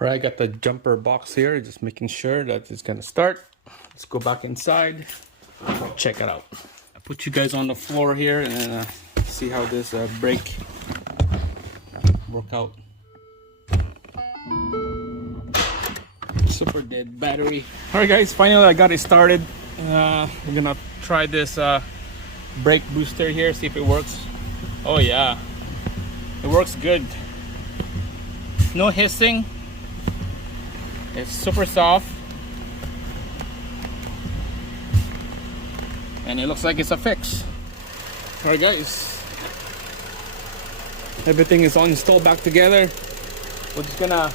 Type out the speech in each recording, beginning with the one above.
Alright, got the jumper box here, just making sure that it's gonna start. Let's go back inside, check it out. I put you guys on the floor here and see how this brake work out. Super dead battery. Alright guys, finally I got it started. We're gonna try this brake booster here, see if it works. Oh yeah, it works good. No hissing. It's super soft. And it looks like it's a fix. Alright guys, everything is all installed back together. We're just gonna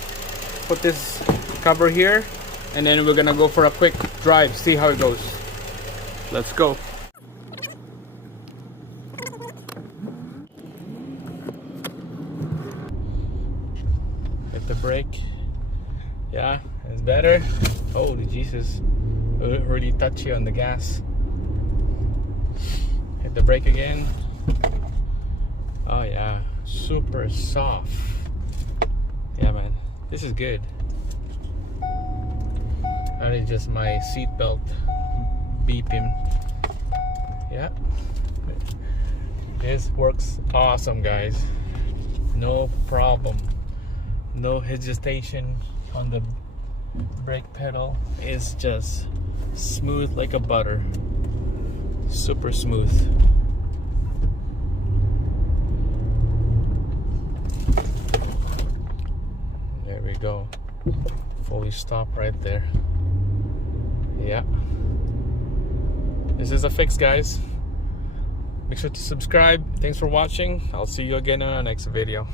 put this cover here and then we're gonna go for a quick drive, see how it goes. Let's go. Hit the brake. Yeah, it's better. Holy Jesus, really touchy on the gas. Hit the brake again. Oh yeah, super soft. Yeah man, this is good. That is just my seatbelt beeping. Yeah, this works awesome guys. No problem, no hesitation on the brake pedal. It's just smooth like a butter. Super smooth. There we go. Fully stop right there. Yeah. This is a fix guys. Make sure to subscribe. Thanks for watching. I'll see you again in our next video.